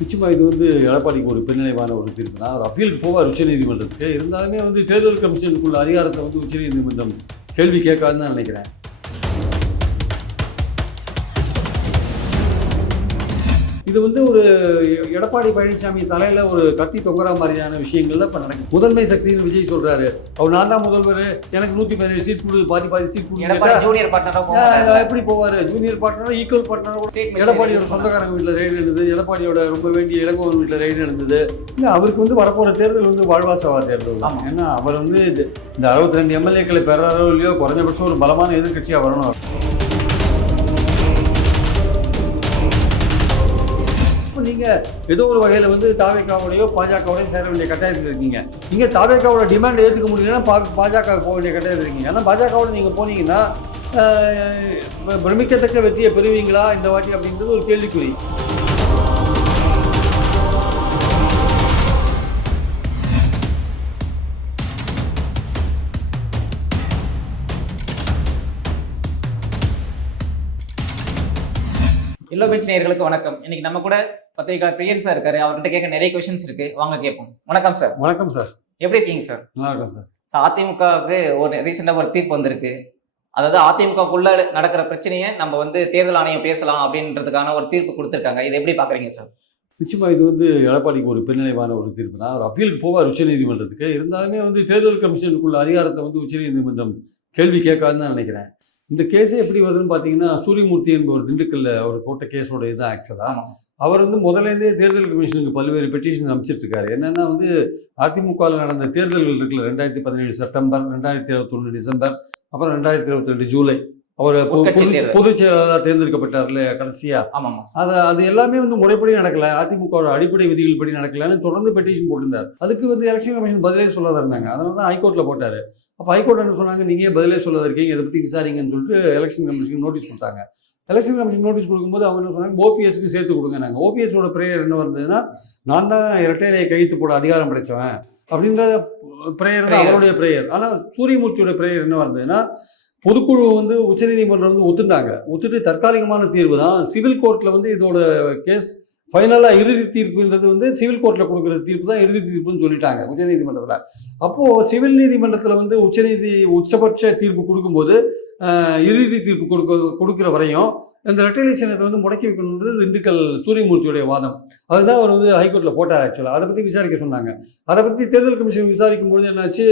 நிச்சயமாக இது எடப்பாடிக்கு ஒரு பின்னடைவான ஒரு தீர்ப்பு தான். அவர் அப்பீலுக்கு போவார் உச்சநீதிமன்றத்துக்கு. இருந்தாலுமே தேர்தல் கமிஷனுக்குள்ள அதிகாரத்தை உச்சநீதிமன்றம் கேள்வி கேட்காதுன்னு தான் நினைக்கிறேன். இது ஒரு எடப்பாடி பழனிசாமி தலையில் ஒரு கத்தி தொங்குற மாதிரியான விஷயங்கள்ல இப்போ நடக்கும். முதன்மை சக்தின்னு விஜய் சொல்றாரு, அவர் நான் தான் முதல்வர், எனக்கு 117 சீட் கொடு, பாதி சீட் கொடுங்க. ஜூனியர் பார்ட்னரா எப்படி போவார்? Junior பார்ட்னரோ equal பார்ட்னரோ. எடப்பாடியோட சொந்தக்காரங்க வீட்டில் ரைடு நடந்தது, எடப்பாடியோட ரொம்ப வேண்டிய இளங்கோவன் வீட்டில் ரைடு நடந்தது. இல்லை, அவருக்கு வரப்போகிற தேர்தல் வாழ்வாசவா தேர்தல் தான். ஏன்னா அவர் இந்த 62 எம்எல்ஏக்களை பெறாரோ இல்லையோ, குறைஞ்சபட்சம் ஒரு பலமான எதிர்கட்சியாக வரணும். நீங்கள் ஏதோ ஒரு வகையில் தாவேக்காவோடையோ பாஜகவோடையோ சேர வேண்டிய கட்டாயத்தில் இருக்கீங்க. நீங்கள் தாவேக்காவோட டிமாண்ட் ஏற்றுக்க முடியலன்னா பாஜக போக வேண்டிய கட்டாயத்தில் இருக்கீங்க. ஆனால் பாஜகவோட நீங்கள் போனீங்கன்னா பிரமிக்கத்தக்க வெற்றியை பெறுவீங்களா இந்த வாட்டி அப்படின்றது ஒரு கேள்விக்குறி. எல்லோ பெஞ்ச் நேயர்களுக்கு வணக்கம். இன்னைக்கு நம்ம கூட பத்திரிகையாளர் பிரியன் சார் இருக்காரு. அவர்கிட்ட கேட்க நிறைய கொஸ்டின்ஸ் இருக்கு, வாங்க கேட்போம். வணக்கம் சார். வணக்கம் சார். எப்படி இருக்கீங்க சார்? நல்லா இருக்கும் சார். அதிமுகவுக்கு ரீசெண்டாக ஒரு தீர்ப்பு வந்திருக்கு. அதாவது அதிமுகக்குள்ள நடக்கிற பிரச்சனையை நம்ம தேர்தல் ஆணையம் பேசலாம் அப்படின்றதுக்கான ஒரு தீர்ப்பு கொடுத்துருக்காங்க. இதை எப்படி பாக்குறீங்க சார்? நிச்சயமாக இது எடப்பாடிக்கு ஒரு பின்னடைவான ஒரு தீர்ப்பு தான். அவர் அப்பீலுக்கு போவார் உச்சநீதிமன்றத்துக்கு. இருந்தாலுமே தேர்தல் கமிஷனுக்குள்ள அதிகாரத்தை உச்சநீதிமன்றம் கேள்வி கேட்காதுன்னு தான் நினைக்கிறேன். இந்த கேஸே எப்படி வருதுன்னு பார்த்தீங்கன்னா, சூரியமூர்த்தி என்பவர் திண்டுக்கல்ல அவர் போட்ட கேஸோட இதுதான் ஆக்சுவலாக. அவர் முதலேருந்தே தேர்தல் கமிஷனுக்கு பல்வேறு பெட்டிஷன் அமைச்சிட்டு இருக்காரு. என்னன்னா அதிமுகவில் நடந்த தேர்தல்கள் இருக்குல்ல, 2017 செப்டம்பர், 2021 டிசம்பர், அப்புறம் 2022 ஜூலை, அவர் பொதுச் செயலாளராக தேர்ந்தெடுக்கப்பட்டார் இல்லையா கடைசியா. அது எல்லாமே முறைப்படி நடக்கல, அதிமுகவோட அடிப்படை விதிகள் படி நடக்கலன்னு தொடர்ந்து பெட்டிஷன் போட்டிருந்தார். அதுக்கு எலெக்ஷன் கமிஷன் பதிலே சொல்லாத இருந்தாங்க. அதனால தான் ஹைகோர்ட்ல போட்டாரு. அப்போ ஹைகோர்ட் என்ன சொன்னாங்க, நீங்கள் பதிலே சொல்லாத இருக்கீங்க, இதை பற்றி விசாரிங்கன்னு சொல்லிட்டு எலெக்ஷன் கமிஷனுக்கு நோட்டீஸ் கொடுத்தாங்க. எலெக்ஷன் கமிஷன் நோட்டீஸ் கொடுக்கும்போது அவங்க என்ன சொன்னாங்க, ஓபிஎஸ்க்கு சேர்த்து கொடுங்க. நாங்கள் ஓபிஎஸோட பிரேயர் என்ன வந்ததுன்னா, நான் தான் இரட்டையிலையை கைத்து போட அதிகாரம் படைச்சவன் அப்படின்ற பிரேயர் தான் அவருடைய பிரேயர். ஆனால் சூரியமூர்த்தியோட பிரேயர் என்ன வந்ததுன்னா, பொதுக்குழு உச்சநீதிமன்றம் ஒத்துட்டு தற்காலிகமான தீர்வு தான். சிவில் கோர்ட்டில் இதோட கேஸ் ஃபைனலாக இறுதி தீர்ப்புன்றது சிவில் கோர்ட்டில் கொடுக்குற தீர்ப்பு தான் இறுதி தீர்ப்புன்னு சொல்லிட்டாங்க உச்சநீதிமன்றத்தில். அப்போது சிவில் நீதிமன்றத்தில் உச்சபட்ச தீர்ப்பு கொடுக்கும்போது இறுதி தீர்ப்பு கொடுக்குற வரையும் இந்த இரட்டை சின்னத்தை முடக்கி வைக்கணுன்றது திண்டுக்கல் சூரியமூர்த்தியுடைய வாதம். அதுதான் அவர் ஹைகோர்ட்டில் போட்டார். ஆக்சுவலாக அதை பற்றி விசாரிக்க சொன்னாங்க. அதை பற்றி தேர்தல் கமிஷன் விசாரிக்கும் பொழுது என்னாச்சு,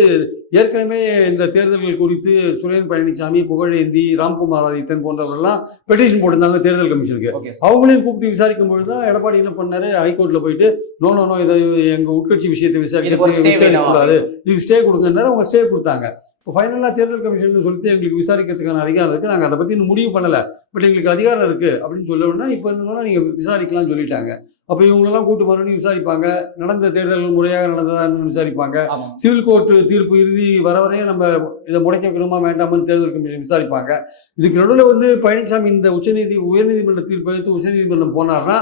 ஏற்கனவே இந்த தேர்தல்கள் குறித்து சுரேன் பழனிசாமி, புகழேந்தி, ராம்குமார் ஆதித்தன் போன்றவர்கள்லாம் பெட்டிஷன் போட்டிருந்தாங்க தேர்தல் கமிஷனுக்கு. அவங்களையும் கூப்பிட்டு விசாரிக்கும் பொழுது தான் எடப்பாடி என்ன பண்ணாரு, ஹைகோர்ட்டில் போயிட்டு நோ இதை எங்கள் உட்கட்சி விஷயத்தை விசாரிக்கூடாது, இதுக்கு ஸ்டே கொடுங்கன்னாரு. அவங்க ஸ்டே கொடுத்தாங்க. இப்போ ஃபைனலாக தேர்தல் கமிஷன் சொல்லிட்டு எங்களுக்கு விசாரிக்கிறதுக்கான அதிகாரம் இருக்குது, நாங்கள் அதை பற்றி இன்னும் முடிவு பண்ணலை, பட் எங்களுக்கு அதிகாரம் இருக்குது அப்படின்னு சொல்லணும்னா இப்போ என்னன்னா நீங்கள் விசாரிக்கலாம்னு சொல்லிட்டாங்க. அப்போ இவங்களெல்லாம் கூட்டு மறுபடியும் விசாரிப்பாங்க, நடந்த தேர்தல்கள் முறையாக நடந்ததான்னு விசாரிப்பாங்க. சிவில் கோர்ட்டு தீர்ப்பு இறுதி வர வரையும் நம்ம இதை முடக்க வைக்கணுமா வேண்டாமான்னு தேர்தல் கமிஷன் விசாரிப்பாங்க. இதுக்கு நடுவில் பழனிசாமி இந்த உயர்நீதிமன்ற தீர்ப்பை எடுத்து உச்சநீதிமன்றம் போனார்னா,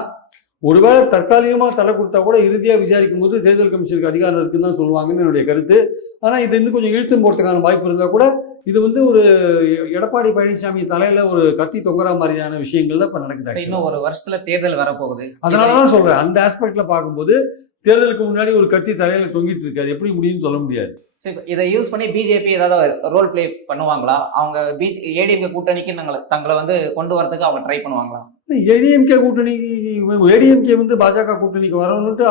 ஒருவேளை தற்காலிகமாக தடை கொடுத்தா கூட இறுதியாக விசாரிக்கும் போது தேர்தல் கமிஷனுக்கு அதிகாரம் இருக்குன்னு தான் சொல்லுவாங்கன்னு என்னுடைய கருத்து. ஆனால் இது இன்னும் கொஞ்சம் இழுத்து போகிறதுக்கான வாய்ப்பு இருந்தால் கூட இது ஒரு எடப்பாடி பழனிசாமி தலையில் ஒரு கத்தி தொங்குற மாதிரியான விஷயங்கள் தான் இப்போ நடக்குது. இன்னும் ஒரு வருஷத்துல தேர்தல் வரப்போகுது. அதனால தான் சொல்கிறேன், அந்த ஆஸ்பெக்டில் பார்க்கும்போது தேர்தலுக்கு முன்னாடி ஒரு கத்தி தலையில் தொங்கிட்டு இருக்கு. அது எப்படி முடியும்னு சொல்ல முடியாது. சரி, இதை யூஸ் பண்ணி பிஜேபி ஏதாவது ரோல் பிளே பண்ணுவாங்களா? அவங்க ஏடிஎம்கே கூட்டணிக்கு தங்களை கொண்டு வரதுக்கு அவங்க ட்ரை பண்ணுவாங்களா? ஏடிஎம்கே பாஜக கூட்டணிக்கு வரணும்ட்டு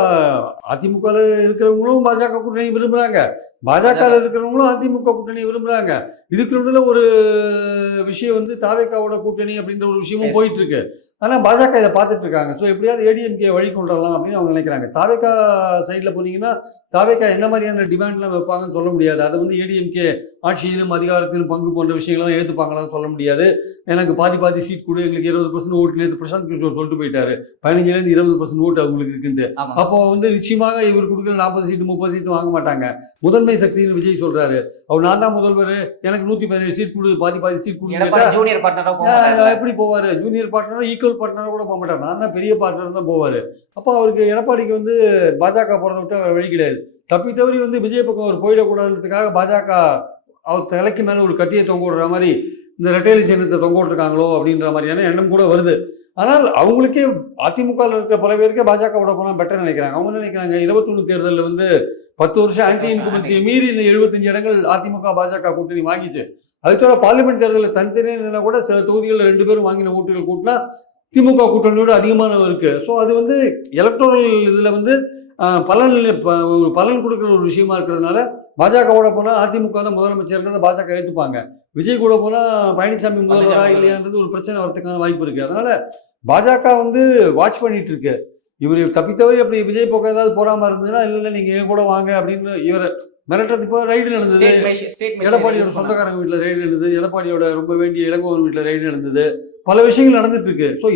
அதிமுக இருக்கிறவங்களும் பாஜக கூட்டணி விரும்புகிறாங்க, பாஜக இருக்கிறவங்களும் அதிமுக கூட்டணி விரும்புகிறாங்க. இதுக்கு நடுவில் ஒரு விஷயம் தாவேக்காவோட கூட்டணி அப்படின்ற ஒரு விஷயமும் போயிட்டு இருக்கு. ஆனால் பாஜக இதை பார்த்துட்டு இருக்காங்க. ஸோ எப்படியாவது ஏடிஎம்கே வழி கொண்டு வரலாம் அப்படின்னு அவங்க நினைக்கிறாங்க. தாவேக்கா சைடில் போனீங்கன்னா தாவேக்கா என்ன மாதிரியான டிமாண்ட்லாம் வைப்பாங்கன்னு சொல்ல முடியாது. அதை ஏடிஎம்கே ஆட்சியிலும் அதிகாரத்திலும் பங்கு போன்ற விஷயங்கள்லாம் ஏற்றுப்பாங்களான்னு சொல்ல முடியாது. எனக்கு பாதி சீட் கூட, எங்களுக்கு 20% ஓட்டு நேற்று பிரசாந்த் கிஷோர் சொல்லிட்டு போயிட்டாரு, 15% 20% ஓட்டு அவங்களுக்கு இருக்குன்ட்டு. அப்போ நிச்சயமாக இவர் கொடுக்குற 40 சீட்டு 30 சீட்டு வாங்க மாட்டாங்க. முதன்மை சக்தின்னு விஜய் சொல்றாரு, அவர் நான் தான் முதல்வர், எனக்கு 117 சீட் கொடு, பாதி சீட் கொடுங்க. ஜூனியர் பார்ட்னரா எப்படி போவாரு? ஜூனியர் பார்ட்னரோ ஈக்குவல் பார்ட்னரோ கூட போக மாட்டார், நான் தான் பெரிய பார்ட்னர் தான் போவார். அப்போ அவருக்கு எடப்பாடிக்கு பாஜக போகிறத விட்டு அவர் வழி கிடையாது. தப்பி தவறி விஜய் பக்கம் அவர் போயிடக்கூடாதுன்றதுக்காக பாஜக அவர் தலைக்கு மேலே ஒரு கட்டியை தொங்க விடுற மாதிரி இந்த ரெட்டையிலை சின்னத்தை தொங்க விட்டுருக்காங்களோ அப்படின்ற மாதிரியான எண்ணம் கூட வருது. ஆனால் அவங்களுக்கே அதிமுகவில் இருக்கிற பல பேருக்கே பாஜகவோட போனால் பெட்டர் நினைக்கிறாங்க. அவங்க நினைக்கிறாங்க 21 தேர்தலில் வந்து 10 வருஷம் ஆன்டி இன்குமென்சியை மீறி இந்த 75 இடங்கள் அதிமுக பாஜக கூட்டணி வாங்கிச்சு. அது தவிர பார்லிமெண்ட் தேர்தலில் தனித்தனியா கூட சில தொகுதிகளில் 2 பேரும் வாங்கின ஓட்டுகள் கூட்டினா திமுக கூட்டணியோட அதிகமான இருக்கு. ஸோ அது வந்து எலக்ட்ரல் இதில் வந்து ஒரு பலன் கொடுக்குற ஒரு விஷயமா இருக்கிறதுனால பாஜகவோட போனால் அதிமுக தான் முதலமைச்சர்ன்றதை பாஜக ஏற்றுப்பாங்க. விஜய் கூட போனால் பழனிசாமி முதல்வரா இல்லையான்றது ஒரு பிரச்சனை வரதுக்கான வாய்ப்பு இருக்கு. அதனால பாஜக வந்து வாட்ச் பண்ணிட்டு இருக்கு. இவர் தப்பித்தவரை அப்படி விஜய் பக்கம் ஏதாவது போறாம இருந்ததுன்னா இல்லை நீங்க என் கூட வாங்க அப்படின்னு இவரை மிரட்டது. இப்போ ரைடு நடந்தது, எடப்பாடியோட சொந்தக்காரங்க வீட்டில் ரைடு நடந்தது, எடப்பாடியோட ரொம்ப வேண்டிய இளங்கோவன் வீட்டில் ரைடு நடந்தது, பல விஷயங்கள் நடந்துட்டு இருக்கு. ஸோ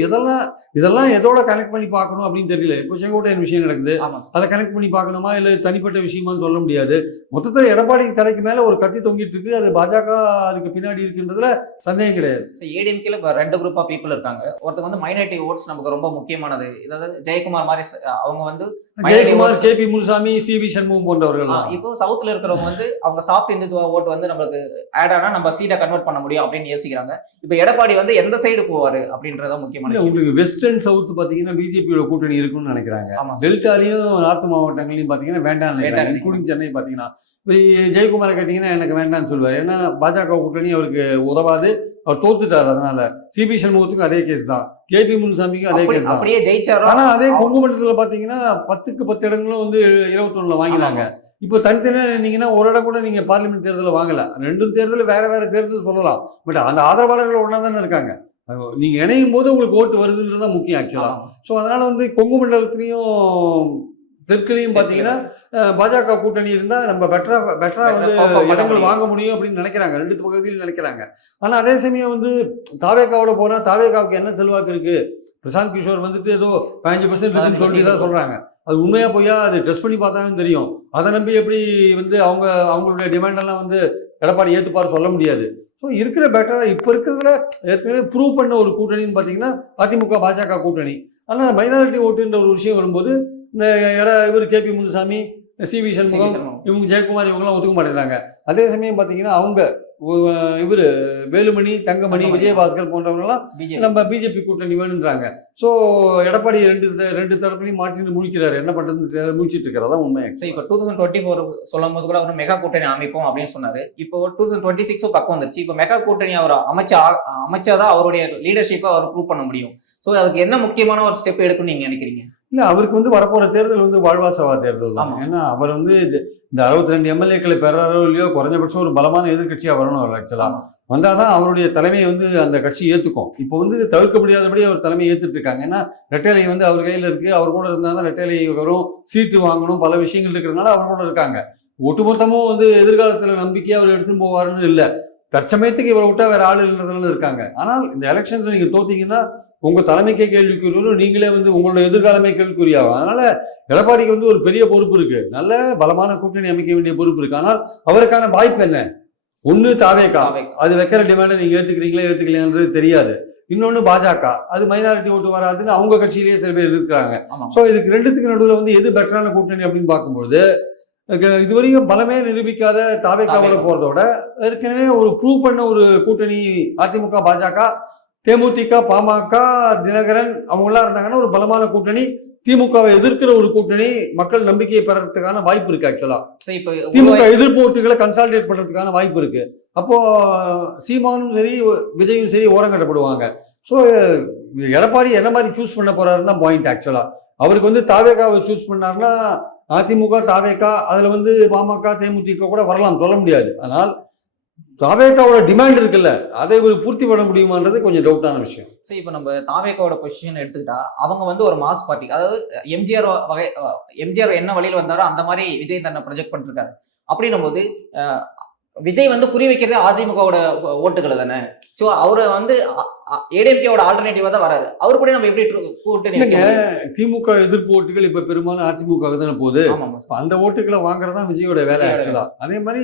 இதெல்லாம் எதோட கனெக்ட் பண்ணி பார்க்கணும் அப்படின்னு தெரியல. இப்போ செங்கோட்டையன் விஷயம் நடக்குது, அதை கனெக்ட் பண்ணி பார்க்கணுமா இல்லை தனிப்பட்ட விஷயமான்னு சொல்ல முடியாது. மொத்தத்தில் எடப்பாடி தலைக்கு மேல ஒரு கத்தி தொங்கிட்டு இருக்கு. அது பாஜக அதுக்கு பின்னாடி இருக்குன்றதுல சந்தேகம் கிடையாது. ஏடிஎம்கேல இப்போ 2 குரூப் ஆஃப் பீப்புள் இருக்காங்க. ஒருத்தர் வந்து மைனாரிட்டி ஓட்ஸ் நமக்கு ரொம்ப முக்கியமானது. அதாவது ஜெயக்குமார் மாதிரி அவங்க வந்து ஜெயக்குமார், கேபி முனுசாமி, சிவி சண்முகம் போன்றவர்கள். இப்போ சவுத்ல இருக்கிறவங்க வந்து அவங்க சாஃப்ட் இந்துத்துவ ஓட்டு வந்து நம்மளுக்கு ஆட் ஆனா நம்ம சீட்டை கன்வெர்ட் பண்ண முடியும் அப்படின்னு யோசிக்கிறாங்க. இப்போ எடப்பாடி வந்து எந்த சைடு போவாரு அப்படின்றத முக்கியமான. உங்களுக்கு வெஸ்டர்ன் சவுத் பாத்தீங்கன்னா பிஜேபியோட கூட்டணி இருக்குன்னு நினைக்கிறாங்க. டெல்டாலையும் நார்த் மாவட்டங்களையும் பாத்தீங்கன்னா வேண்டாம், இன்க்ளூடிங் சென்னை பாத்தீங்கன்னா ஜெயக்குமாரை கேட்டீங்கன்னா எனக்கு வேண்டாம்னு சொல்லுவார். ஏன்னா பாஜக கூட்டணி அவருக்கு உதவாது, அவர் தோத்துட்டார். அதனால சிபி சண்முகத்துக்கும் அதே கேஸ் தான், கேபி முனுசாமிக்கும் அதே கேஸ் தான். அப்படியே ஜெயிச்சாரோ. ஆனா அதே கொங்கு மண்டலத்தில் பாத்தீங்கன்னா 10க்கு 10 இடங்களும் வந்து 21ல வாங்கினாங்க. இப்போ தனித்தனியா நீங்கன்னா ஒரு இடம் கூட நீங்க பார்லிமெண்ட் தேர்தலில் வாங்கல. 2 தேர்தல் வேற வேற தேர்தல் சொல்லலாம், பட் அந்த ஆதரவாளர்கள் ஒன்றா தானே இருக்காங்க. நீங்க இணையும் போது உங்களுக்கு ஓட்டு வருதுன்றதான் முக்கியம் ஆக்சுவலா. ஸோ அதனால வந்து கொங்கு மண்டலத்திலையும் தெற்குலையும் பார்த்தீங்கன்னா பாஜக கூட்டணி இருந்தால் நம்ம பெட்டரா வந்து இடங்கள் வாங்க முடியும் அப்படின்னு நினைக்கிறாங்க, 2 பகுதியில் நினைக்கிறாங்க. ஆனால் அதே சமயம் வந்து தாவேக்காவோட போனால் தாவேக்காவுக்கு என்ன செல்வாக்கு இருக்கு? பிரசாந்த் கிஷோர் வந்துட்டு ஏதோ 15% இருக்குன்னு சொல்லிட்டு தான் சொல்றாங்க. அது உண்மையா போயா அது டெஸ்ட் பண்ணி பார்த்தாலும் தெரியும். அதை நம்பி எப்படி வந்து அவங்களுடைய டிமாண்டெல்லாம் வந்து எடப்பாடி ஏற்றுப்பாரு சொல்ல முடியாது. ஸோ இருக்கிற பெட்டராக இப்போ இருக்கிறதுல ஏற்கனவே ப்ரூவ் பண்ண ஒரு கூட்டணின்னு பார்த்தீங்கன்னா அதிமுக பாஜக கூட்டணி. ஆனால் மைனாரிட்டி ஓட்டுன்ற ஒரு விஷயம் வரும்போது இந்த இவர் கேபி முனுசாமி, சிவி சண்முகம், இவங்க ஜெயக்குமார் இவங்கெல்லாம் ஒத்துக்க மாட்டேங்கிறாங்க. அதே சமயம் பார்த்தீங்கன்னா அவங்க இவர் வேலுமணி, தங்கமணி, விஜயபாஸ்கர் போன்றவங்கலாம் நம்ம பிஜேபி கூட்டணி வேணுன்றாங்க. ஸோ எடப்பாடி ரெண்டு தரப்புலையும் மாற்றின்னு முடிக்கிறாரு. என்ன பண்ணுறது முடிச்சிட்டு இருக்கிறதா உண்மை. இப்போ 2024 சொல்லும் போது கூட அவர் மெகா கூட்டணி அமைப்போம் அப்படின்னு சொன்னாரு. இப்போ 2026 பக்கம் வந்துருச்சு. இப்போ மெகா கூட்டணி அவர் அமைச்சாதான் அவருடைய லீடர்ஷிப்பை அவர் ப்ரூவ் பண்ண முடியும். ஸோ அதுக்கு என்ன முக்கியமான ஒரு ஸ்டெப் எடுக்குன்னு நீங்க நினைக்கிறீங்க? இல்லை, அவருக்கு வந்து வரப்போற தேர்தல் வந்து வாழ்வாசவா தேர்தல் தான். ஏன்னா அவர் வந்து இந்த 62 எம்எல்ஏக்களை பெறாரோ இல்லையோ குறைஞ்சபட்சம் ஒரு பலமான எதிர்கட்சியா வரணும். அவர் ஆக்சுவலா வந்தாதான் அவருடைய தலைமையை வந்து அந்த கட்சி ஏத்துக்கும். இப்போ வந்து தவிர்க்க முடியாதபடி அவர் தலைமையை ஏத்துட்டு இருக்காங்க. ஏன்னா ரெட்டைலை வந்து அவர் கையில இருக்கு. அவர் கூட இருந்தாதான் ரெட்டைலை வரும், சீட்டு வாங்கணும், பல விஷயங்கள் இருக்கிறதுனால அவர் கூட இருக்காங்க. ஒட்டுமொத்தமும் வந்து எதிர்காலத்துல நம்பிக்கையா அவர் எடுத்துன்னு போவாருன்னு இல்லை. தற்சமயத்துக்கு இவரை விட்டா வேற ஆள் இல்லைன்றதுனால இருக்காங்க. ஆனால் இந்த எலெக்ஷன்ஸ்ல நீங்க தோத்தீங்கன்னா உங்க தலைமைக்கே கேள்விக்குரியவரும் நீங்களே வந்து உங்களோட எதிர்காலமே கேள்விக்குறியாகும். அதனால எடப்பாடிக்கு வந்து ஒரு பெரிய பொறுப்பு இருக்கு, நல்ல பலமான கூட்டணி அமைக்க வேண்டிய பொறுப்பு இருக்கு. ஆனால் அவருக்கான வாய்ப்பு என்ன? ஒண்ணு தாவேகா, அது வைக்கிற டிமாண்டை நீங்க ஏத்துக்கிறீங்களா ஏத்துக்கலையான்றது தெரியாது. இன்னொன்னு பாஜக, அது மைனாரிட்டி ஓட்டு வராதுன்னு அவங்க கட்சியிலேயே சில பேர் இருக்கிறாங்க. ஸோ இதுக்கு ரெண்டுத்துக்கு நடுவில் வந்து எது பெட்டரான கூட்டணி அப்படின்னு பார்க்கும்போது இதுவரையும் பலமே நிரூபிக்காத தாவேகாவோட போறதோட ஏற்கனவே ஒரு ப்ரூவ் பண்ண ஒரு கூட்டணி அதிமுக பாஜக தேமுதிக பாமக தினகரன் அவங்களாம் இருந்தாங்கன்னா ஒரு பலமான கூட்டணி, திமுகவை எதிர்க்கிற ஒரு கூட்டணி, மக்கள் நம்பிக்கையை பெறறதுக்கான வாய்ப்பு இருக்கு. ஆக்சுவலா திமுக எதிர்ப்பு ஓட்டுகளை கன்சாலிடேட் பண்றதுக்கான வாய்ப்பு இருக்கு. அப்போ சீமானும் சரி விஜயும் சரி ஓரங்கட்டப்படுவாங்க. ஸோ எடப்பாடி என்ன மாதிரி சூஸ் பண்ண போறாருன்னு தான் பாயிண்ட். ஆக்சுவலா அவருக்கு வந்து தாவேகாவை சூஸ் பண்ணாருன்னா அதிமுக தாவேகா அதுல வந்து பாமக தேமுதிக கூட வரலாம், சொல்ல முடியாது. ஆனால் தாவேகாவோட டிமாண்ட் இருக்குல்ல, அதை ஒரு பூர்த்தி பண்ண முடியுமான்றது கொஞ்சம் டவுட்டான விஷயம். சரி, இப்போ நம்ம தாவேகாவோட பொசிஷன் எடுத்துக்கிட்டா அவங்க வந்து ஒரு மாஸ் பார்ட்டி, அதாவது எம்ஜிஆர் என்ன வழியில் வந்தாரோ அந்த மாதிரி விஜய் தன்னை ப்ரொஜெக்ட் பண்ணிருக்காரு. அப்படின்னும் போது விஜய் வந்து குறி வைக்கிறதே அதிமுகவோட ஓட்டுகளை தானே. ஸோ அவரை வந்து ஏடிஎம்கேவோட ஆல்டர்னேட்டிவா தான் வராரு. அவரு கூட நம்ம எப்படி கூட்டணி? திமுக எதிர்ப்பு ஓட்டுகள் இப்ப பெரும்பாலும் அதிமுக தானே போகுது. அந்த ஓட்டுகளை வாங்குறதா விஜயோட வேலை ஆக்சுவலா. அதே மாதிரி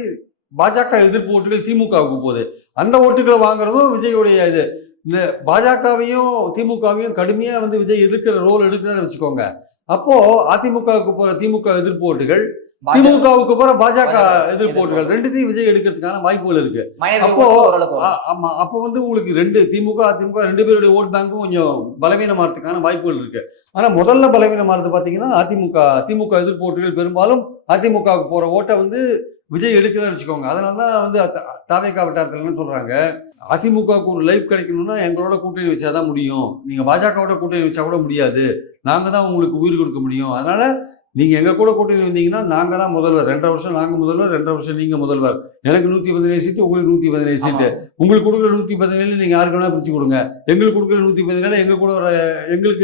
பாஜக எதிர்ப்பு ஓட்டுகள் திமுகவுக்கு போகுது, அந்த ஓட்டுகளை வாங்குறதும் விஜயோடைய இது. இந்த பாஜகவையும் திமுகவையும் கடுமையா வந்து விஜய் எதிர்க்கிற ரோல் எடுக்கிறான்னு வச்சுக்கோங்க. அப்போ அதிமுகவுக்கு போற திமுக எதிர்ப்பு ஓட்டுகள் திமுகவுக்கு போற பாஜக எதிர்ப்போட்டுகள் ரெண்டுத்தையும் விஜய் எடுக்கிறதுக்கான வாய்ப்புகள் இருக்கு. அப்போ ஆமா, அப்போ வந்து உங்களுக்கு ரெண்டு திமுக அதிமுக ரெண்டு பேருடைய ஓட் பேங்க்கும் கொஞ்சம் பலவீனமாறதுக்கான வாய்ப்புகள் இருக்கு. ஆனா முதல்ல பலவீனமாறது பாத்தீங்கன்னா திமுக எதிர்ப்போட்டுகள் பெரும்பாலும் அதிமுகவுக்கு போற ஓட்டை வந்து விஜய் எடுக்கிறன்னு வச்சுக்கோங்க. அதனாலதான் வந்து தாவேகா வட்டாரத்துல என்ன சொல்றாங்க, அதிமுகவுக்கு ஒரு லைஃப் கிடைக்கணும்னா எங்களோட கூட்டணி வச்சாதான் முடியும், நீங்க பாஜகவோட கூட்டணி வச்சா கூட முடியாது, நாங்க தான் உங்களுக்கு உயிர் கொடுக்க முடியும், அதனால நீங்க எங்க கூட கூட்டணி வந்தீங்கன்னா நாங்க தான் முதல்வர், 2.5 வருஷம் நாங்க முதல்வர், 2.5 வருஷம் நீங்க முதல்வர், எனக்கு 117 சீட்டு உங்களுக்கு 117 சீட்டு, உங்களுக்கு கொடுக்குற 117 நீங்க யாருக்கு வேணா பிரிச்சு கொடுங்க, எங்களுக்கு கொடுக்குற 117 எங்க கூட வர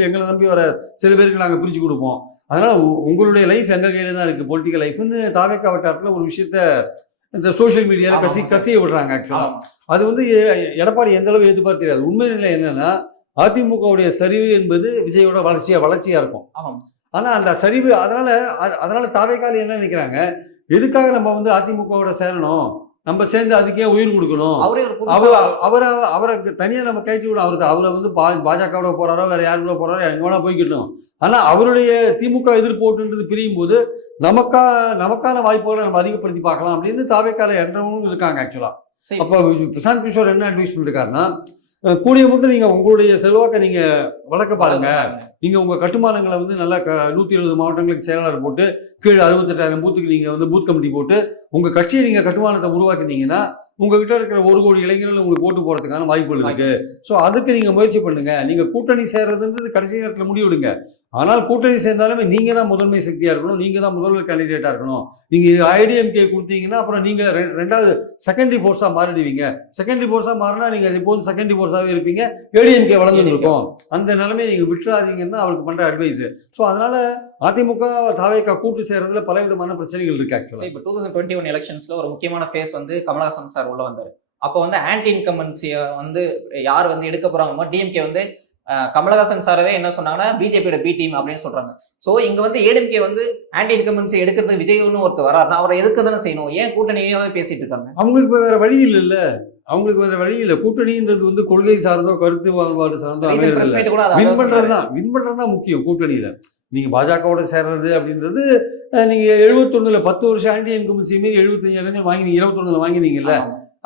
எங்களை நம்பி வர சில பேருக்கு நாங்க பிரிச்சு கொடுப்போம், அதனால உங்களுடைய லைஃப் எங்க கையில தான் இருக்கு பொலிட்டிக்கல் லைஃப்னு தாவேகா வட்டாரத்துல ஒரு விஷயத்த இந்த சோசியல் மீடியால கசிய விடுறாங்க. ஆக்சுவலா அது வந்து எடப்பாடி எந்த அளவு எதிர்பார்த்து தெரியாது. உண்மை நிலை என்னன்னா அதிமுகவுடைய சரிவு என்பது விஜயோட வளர்ச்சியா இருக்கும். ஆனா அந்த சரிவு அதனால தாவேகால என்ன நினைக்கிறாங்க, எதுக்காக நம்ம வந்து அதிமுகவோட சேரணும், நம்ம சேர்ந்து அதுக்கே உயிர் கொடுக்கணும், அவரை தனியா நம்ம கழட்டி விடும், அவரை வந்து பாஜகவோட போறாரோ வேற யாரு கூட போறாரோ எங்க வேணா போய்க்கிட்டோம், ஆனா அவருடைய திமுக எதிர்ப்போட்டுன்றது பிரியும் போது நமக்கான வாய்ப்புகளை நம்ம அதிகப்படுத்தி பார்க்கலாம் அப்படின்னு தாவேகால என்றவங்க இருக்காங்க. ஆக்சுவலா அப்ப பிரசாந்த் கிஷோர் என்ன அட்வைஸ் பண்ணிருக்காருன்னா, கூடிய மட்டும் நீங்க உங்களுடைய செல்வாக்கை நீங்க வளர்க்க பாருங்க, நீங்க உங்க கட்டுமானங்களை வந்து நல்லா 120 மாவட்டங்களுக்கு செயலாளர் போட்டு கீழே 68,000 பூத்துக்கு நீங்க வந்து பூத் கமிட்டி போட்டு உங்க கட்சியை நீங்க கட்டுமானத்தை உருவாக்கினீங்கன்னா உங்ககிட்ட இருக்கிற 1 கோடி இளைஞர்கள் உங்களுக்கு ஓட்டு போறதுக்கான வாய்ப்புகள் இருக்கு. ஸோ அதுக்கு நீங்க முயற்சி பண்ணுங்க, நீங்க கூட்டணி சேர்றதுன்றது கடைசி நேரத்தில் முடிவெடுங்க, ஆனால் கூட்டணி சேர்ந்தாலுமே நீங்க தான் முதன்மை சக்தியா இருக்கணும், நீங்க தான் முதல்வர் கேண்டிடேட்டா இருக்கணும். நீங்க ஐடிஎம்கே கொடுத்தீங்கன்னா அப்புறம் நீங்க ரெண்டாவது செகண்டரி ஃபோர்ஸா மாறிடுவீங்க, செகண்டரி ஃபோர்ஸா மாறினா நீங்க எப்போதும் செகண்டரி ஃபோர்ஸாவே இருப்பீங்க, ஏடிஎம்கே வளர்ந்து இருக்கும், அந்த நிலைமையை நீங்க விட்டுறாதீங்கன்னு அவருக்கு பண்ற அட்வைஸ். ஸோ அதனால அதிமுக தாவேகா கூட்டு சேர்றதுல பலவிதமான பிரச்சனைகள் இருக்கு. ஆக்சுவலா இப்போ 2021 எலெக்ஷன்ஸ்ல ஒரு முக்கியமான ஃபேஸ் வந்து கமலஹாசன் சார் உள்ள வந்தாரு. அப்போ வந்து ஆன்டி இன்கம்பன்சியை வந்து யார் வந்து எடுக்க போறாங்களோ டிஎம்கே வந்து கமலஹாசன் சாரவே என்ன சொன்னாங்கன்னா பிஜேபியோட பி டீம் அப்படின்னு சொல்றாங்க. சோ இங்க வந்து ஏடிஎம்கே வந்து ஆன்டி இன்கம்பன்சி எடுக்கிறது விஜய்னு ஒருத்தர் வராருன்னா அவரை எதுக்கு தானே செய்யணும், ஏன் கூட்டணியாவே பேசிட்டு இருக்காங்க? அவங்களுக்கு வேற வழி இல்ல, அவங்களுக்கு வேற வழி இல்லை. கூட்டணின்றது வந்து கொள்கை சார்ந்தோ கருத்து வேறுபாடு சார்ந்தோ வின் பண்றதுதான் முக்கியம். கூட்டணியில நீங்க பாஜகவோட சேர்றது அப்படின்றது, நீங்க 71 10 வருஷம் ஆன்டி இன்கம்பன்சி மீறி 75 இடங்கள் வாங்கினீங்க, 21 வாங்கினீங்கல்ல,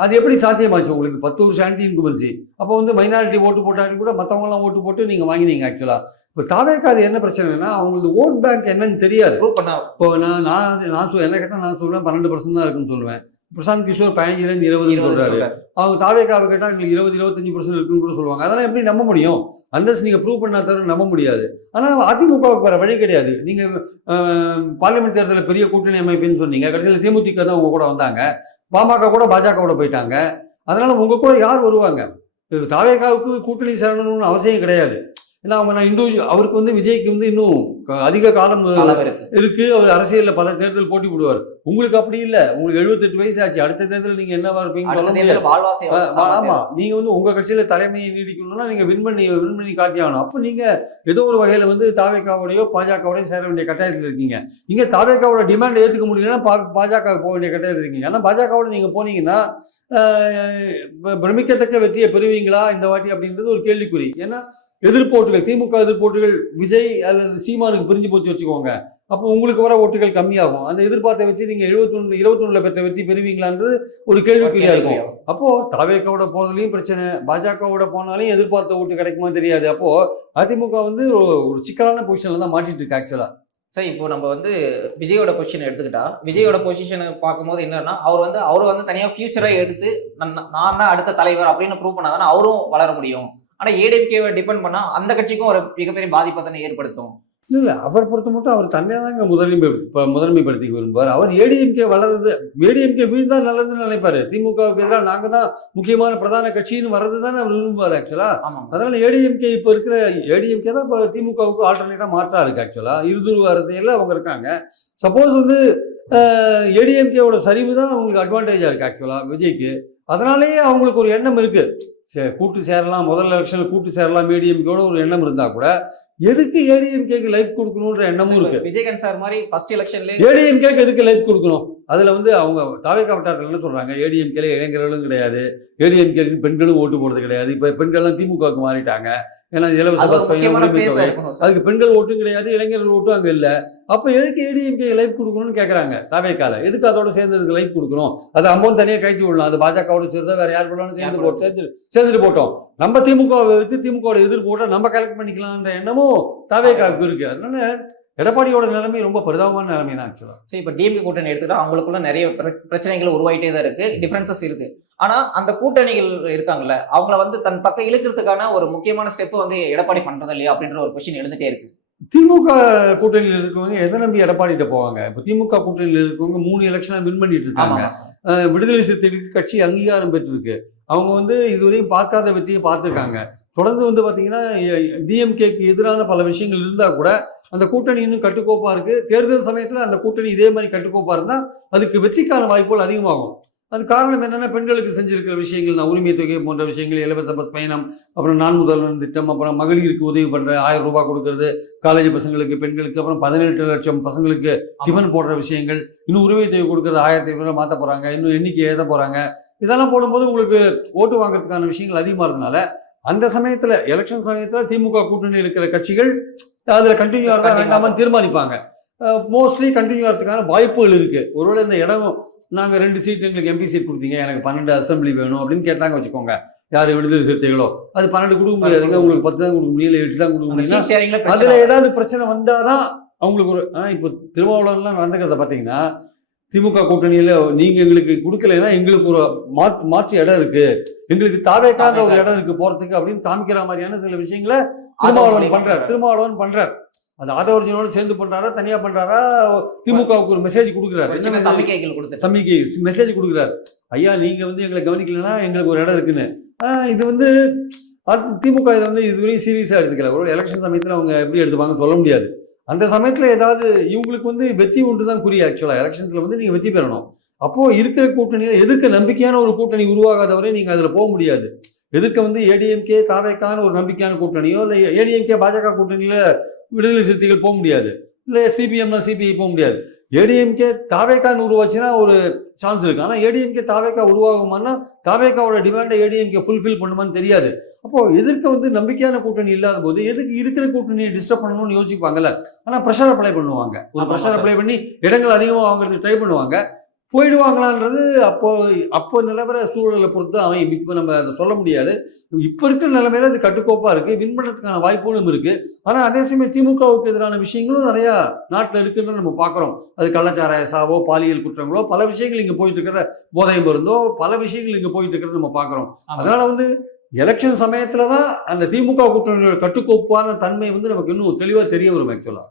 அது எப்படி சாத்தியமாச்சு உங்களுக்கு 10 வருஷம் ஆன்டி இன்கம்பன்சி? அப்போ வந்து மைனாரிட்டி ஓட்டு போட்டாலும் கூட மற்றவங்க எல்லாம் ஓட்டு போட்டு நீங்க வாங்கினீங்க. ஆக்சுவலா இப்போ தாவேகா அது என்ன பிரச்சனைனா அவங்களுக்கு ஓட் பேங்க் என்னன்னு தெரியாது. இப்போ நான் என்ன கேட்டா நான் சொல்லுவேன் 12% தான் இருக்குன்னு சொல்லுவேன். பிரசாந்த் கிஷோர் 15 20 சொல்றாரு. அவங்க தாவேகாவை கேட்டா எங்களுக்கு 20-25% இருக்குன்னு கூட சொல்லுவாங்க. அதெல்லாம் எப்படி நம்ப முடியும்? அண்டர்ஸ் நீங்க ப்ரூவ் பண்ணா தவிர நம்ப முடியாது. ஆனா அதிமுகவுக்கு வேற வழி கிடையாது. நீங்க பார்லிமெண்ட் தேர்தலில் பெரிய கூட்டணி அமைப்புன்னு சொன்னீங்க, கடைசியில் தேமுதிக தான் உங்க கூட வந்தாங்க, பாமக கூட பாஜகவோட போயிட்டாங்க, அதனால உங்க கூட யார் வருவாங்க? தாவேகாவுக்கு கூட்டணி சேரணும்னு அவசியம் கிடையாது. ஏன்னா அவங்க அவருக்கு வந்து விஜய்க்கு வந்து இன்னும் அதிக காலம் இருக்கு, அவர் அரசியல்ல பல தேர்தல் போட்டி போடுவார். உங்களுக்கு அப்படி இல்லை, உங்களுக்கு 78 வயசு ஆச்சு, அடுத்த தேர்தல் நீங்க என்னவா இருப்பீங்க? ஆமா, நீங்க வந்து உங்க கட்சியில தலைமையை நீடிக்கணும்னா நீங்க வின் பண்ணி காட்டி ஆகணும். அப்ப நீங்க ஏதோ ஒரு வகையில வந்து தாவேகாவோடையோ பாஜகவோடய சேர வேண்டிய கட்டாயத்தில் இருக்கீங்க. இங்க தாவேகாவோட டிமாண்ட் ஏத்துக்க முடியலன்னா பாஜக போக வேண்டிய கட்டாயத்தில் இருக்கீங்க. ஆனா பாஜகவோட நீங்க போனீங்கன்னா பிரமிக்கத்தக்க வெற்றியை பெறுவீங்களா இந்த வாட்டி அப்படின்றது ஒரு கேள்விக்குறி. ஏன்னா எதிர்ப்போட்டுகள், திமுக எதிர்ப்போட்டுகள் விஜய் அல்லது சீமானுக்கு பிரிஞ்சு போச்சு வச்சுக்கோங்க, அப்போ உங்களுக்கு வர ஓட்டுகள் கம்மியாகும். அந்த எதிர்பார்த்த வச்சு நீங்க 21 பெற்ற வெற்றி பெறுவீங்களான்றது ஒரு கேள்விக்குறியா இருக்கும். அப்போ தாவேகாவோட போனதுலயும் பிரச்சனை, பாஜகவோட போனாலும் எதிர்பார்த்த ஓட்டு கிடைக்குமா தெரியாது. அப்போ அதிமுக வந்து ஒரு சிக்கலான பொசிஷன்ல தான் மாட்டிட்டு இருக்கு. ஆக்சுவலா சார் இப்போ நம்ம வந்து விஜயோட பொசிஷன் எடுத்துக்கிட்டா, விஜயோட பொசிஷனை பார்க்கும்போது என்னன்னா அவர் வந்து தனியா ஃபியூச்சரை எடுத்து நான் தான் அடுத்த தலைவர் அப்படின்னு ப்ரூவ் பண்ணாதானே அவரும் வளர முடியும். ஆனா ஏடிஎம்கேவை டிபெண்ட் பண்ணா அந்த கட்சிக்கும் ஒரு மிகப்பெரிய பாதிப்பை தானே ஏற்படுத்தும். இல்ல, அவர் பொறுத்த மட்டும் அவர் தன்னை தாங்க முதன்மைப்படுத்தி விரும்புவார். அவர் ஏடிஎம்கே வளர்றது, ஏடிஎம்கே வீழ்ந்தா நல்லதுன்னு நினைப்பாரு. திமுகவுக்கு எதிராக நாங்க தான் முக்கியமான பிரதான கட்சின்னு வர்றது தானே அவர் விரும்புவார். ஆக்சுவலா அதனால ஏடிஎம்கே இப்ப இருக்கிற ஏடிஎம்கே தான் இப்போ திமுகவுக்கு ஆல்டர்னேட்டா மாற்றா இருக்கு. ஆக்சுவலா இருதுருவ அரசியல்ல அவங்க இருக்காங்க. சப்போஸ் வந்து ஏடிஎம்கேவோட சரிவு தான் அவங்களுக்கு அட்வான்டேஜா இருக்கு ஆக்சுவலா விஜய்க்கு. அதனாலேயே அவங்களுக்கு ஒரு எண்ணம் இருக்கு, கூட்டு சேரலாம், முதல் எலெக்ஷன்ல கூட்டு சேரலாம் ஏடிஎம்கேவோட ஒரு எண்ணம் இருந்தா கூட எதுக்கு ஏடிஎம்கேக்கு லைஃப் கொடுக்கணும்ன்ற எண்ணமும் இருக்கு. விஜயகாந்த் சார் மாதிரி ஃபர்ஸ்ட் எலெக்ஷன்ல ஏடிஎம்கேக்கு எதுக்கு லைஃப் கொடுக்கணும்? அதுல வந்து அவங்க தாவேகா வட்டாரத்தில் என்ன சொல்றாங்க, ஏடிஎம்கேல இளைஞர்களும் கிடையாது, ஏடிஎம்கேக்கு பெண்களும் ஓட்டு போடுறது கிடையாது, இப்ப பெண்கள்லாம் திமுகவுக்கு மாறிட்டாங்க, ஏன்னா இலவச அது ஒரு பஸ் பயணம், முக்கியமான உரிமை பேஸா தொகை, இருக்கணும் சார். அதுக்கு பெண்கள் ஓட்டும் கிடையாது, இளைஞர்கள் ஓட்டும் அங்க இல்ல. அப்ப எதுக்கு ஏடிஎம்கே லைஃப் கொடுக்கணும்னு கேக்குறாங்க தாவேக்கால. எதுக்கு அதோட சேர்ந்ததுக்கு லைஃப் கொடுக்கணும்? அது அமௌண்ட் தனியா கழிச்சு விடலாம். அது பாஜகவோட சேர்ந்தா வேற யார் கூட சேர்ந்துட்டு போட்டோம். நம்ம திமுகவை எடுத்து திமுகவோட எதிர்ப்பு போட்டா நம்ம கலெக்ட் பண்ணிக்கலாம்ன்ற எண்ணமும் தாவேக்காவுக்கு இருக்கு. அதனால எடப்பாடியோட நிலைமை ரொம்ப பரிதாபமான நிலைமை தான் ஆக்சுவலா. சரி, இப்ப டிஎம்கே கூட்டணி எடுத்துக்கிட்டா அவங்களுக்குள்ள நிறைய பிரச்சனைகள் உருவாயிட்டே தான் இருக்கு, டிஃபரன்சஸ் இருக்கு. ஆனா அந்த கூட்டணிகள் இருக்காங்கல்ல, அவங்கள வந்து தன் பக்கம் இழுக்கிறதுக்கான ஒரு முக்கியமான ஸ்டெப் வந்து எடப்பாடி பண்றது இல்லையா அப்படின்ற ஒரு கொஸ்டின் எழுந்துட்டே இருக்கு. திமுக கூட்டணியில் இருக்கவங்க எதை நம்பி எடப்பாடிட்ட போவாங்க? இப்ப திமுக கூட்டணியில் இருக்கவங்க 3 எலெக்ஷன் வின் பண்ணிட்டு இருக்காங்க. ஆமா சார். விடுதலை சிறுத்தைகளுக்கு கட்சி அங்கீகாரம் பெற்றிருக்கு. அவங்க வந்து இதுவரையும் பார்க்காத வெற்றியை பார்த்துருக்காங்க. தொடர்ந்து வந்து பாத்தீங்கன்னா டிஎம்கேக்கு எதிரான பல விஷயங்கள் இருந்தா கூட அந்த கூட்டணி இன்னும் கட்டுக்கோப்பா இருக்கு. தேர்தல் சமயத்துல அந்த கூட்டணி இதே மாதிரி கட்டுக்கோப்பா இருந்தா அதுக்கு வெற்றிக்கான வாய்ப்புகள் அதிகமாகும். அது காரணம் என்னன்னா, பெண்களுக்கு செஞ்சிருக்கிற விஷயங்கள், நான் உரிமை தொகை போன்ற விஷயங்கள், இலவச பஸ் பயணம், அப்புறம் நான் முதல்வன் திட்டம், அப்புறம் மகளிருக்கு உதவி பண்ற 1000 ரூபாய் கொடுக்கறது, காலேஜ் பசங்களுக்கு, பெண்களுக்கு, அப்புறம் 18 லட்சம் பசங்களுக்கு டிஃபன் போடுற விஷயங்கள், இன்னும் உரிமை தொகை கொடுக்கறது 1500 மாற்ற போறாங்க, இன்னும் எண்ணிக்கை ஏற்ற போறாங்க. இதெல்லாம் போடும்போது உங்களுக்கு ஓட்டு வாங்குறதுக்கான விஷயங்கள் அதிகமா இருந்தனால அந்த சமயத்துல எலெக்ஷன் சமயத்துல திமுக கூட்டணி இருக்கிற கட்சிகள் அதுல கண்டினியூ ஆகிறதா வேண்டாமான்னு தீர்மானிப்பாங்க. மோஸ்ட்லி கண்டினியூ ஆகிறதுக்கான வாய்ப்புகள் இருக்கு. ஒருவேளை இந்த இடம் நாங்கள் 2 சீட் எங்களுக்கு எம்பி சீட் கொடுத்தீங்க, எனக்கு 12 அசம்பிளி வேணும் அப்படின்னு கேட்டாங்க வச்சுக்கோங்க, யார் விடுதலை சிறுத்தைகளோ, அது 12 கொடுக்க முடியாதுங்க, உங்களுக்கு 10 தான் கொடுக்க முடியல, 8 தான் கொடுக்க முடியல. அதுல ஏதாவது பிரச்சனை வந்தாதான் அவங்களுக்கு ஒரு இப்போ திருமாவளவன்லாம் நடந்துக்கிறத பார்த்தீங்கன்னா, திமுக கூட்டணியில நீங்க எங்களுக்கு கொடுக்கலைன்னா எங்களுக்கு ஒரு மாற்று இடம் இருக்கு, எங்களுக்கு தாவேக்கான ஒரு இடம் இருக்கு போறதுக்கு அப்படின்னு காமிக்கிற மாதிரியான சில விஷயங்களை திருமாவளவன் பண்றார். அது ஆதவர்ஜனோட சேர்ந்து பண்றாரா, தனியா பண்றாரா, திமுகவுக்கு ஒரு மெசேஜ் கொடுக்குறாரு, சமிக்கை மெசேஜ் கொடுக்குறாரு, ஐயா நீங்க வந்து எங்களை கவனிக்கலன்னா எங்களுக்கு ஒரு இடம் இருக்குன்னு. இது வந்து திமுக இதை வந்து இதுவரையும் சீரியஸா எடுத்துக்கல. ஒரு எலெக்ஷன் சமயத்துல அவங்க எப்படி எடுத்துப்பாங்க சொல்ல முடியாது. அந்த சமயத்துல ஏதாவது இவங்களுக்கு வந்து வெற்றி ஒன்று தான் குறி. ஆக்சுவலா எலெக்ஷன்ஸ்ல வந்து நீங்க வெற்றி பெறணும். அப்போ இருக்கிற கூட்டணியில எதிர்க்க நம்பிக்கையான ஒரு கூட்டணி உருவாகாதவரை நீங்க அதுல போக முடியாது. எதிர்க்க வந்து ஏடிஎம்கே தாவேக்கான ஒரு நம்பிக்கையான கூட்டணியோ, இல்லை ஏடிஎம்கே பாஜக கூட்டணியில விடுதலை சிறுத்தைகள் போக முடியாது, இல்லை சிபிஎம்னா சிபிஐ போக முடியாது. ஏடிஎம்கே தாவேக்கான்னு உருவாச்சுன்னா ஒரு சான்ஸ் இருக்கு. ஆனால் ஏடிஎம்கே தாவேக்கா உருவாகுமான்னா தாவேக்காவோட டிமாண்டை ஏடிஎம்கே ஃபுல்ஃபில் பண்ணுமான்னு தெரியாது. அப்போ எதிர்க்க வந்து நம்பிக்கையான கூட்டணி இல்லாத போது எதுக்கு இருக்கிற கூட்டணியை டிஸ்டர்ப் பண்ணணும்னு யோசிப்பாங்கல்ல. ஆனால் ப்ரெஷர் அப்ளை பண்ணுவாங்க, ஒரு ப்ரெஷர் அப்ளை பண்ணி இடங்கள் அதிகமாக வாங்குறதுக்கு ட்ரை பண்ணுவாங்க. போயிடுவாங்களான்றது அப்போ நிலவர சூழலை பொறுத்து அவன் இப்போ நம்ம அதை சொல்ல முடியாது. இப்போ இருக்கிற நிலைமையில அது கட்டுக்கோப்பா இருக்கு, வின் பண்ணுறதுக்கான வாய்ப்புகளும் இருக்கு. ஆனால் அதே சமயம் திமுகவுக்கு எதிரான விஷயங்களும் நிறையா நாட்டில் இருக்குன்னு நம்ம பார்க்குறோம். அது கள்ளச்சாராய சாவோ, பாலியல் குற்றங்களோ, பல விஷயங்கள் இங்கே போயிட்டு இருக்கிற, போதை மருந்தோ, பல விஷயங்கள் இங்கே போயிட்டு இருக்கிறத நம்ம பார்க்குறோம். அதனால வந்து எலெக்ஷன் சமயத்துல தான் அந்த திமுக கூட்டணியோட கட்டுக்கோப்பான தன்மை வந்து நமக்கு இன்னும் தெளிவாக தெரிய வரும் ஆக்சுவலா.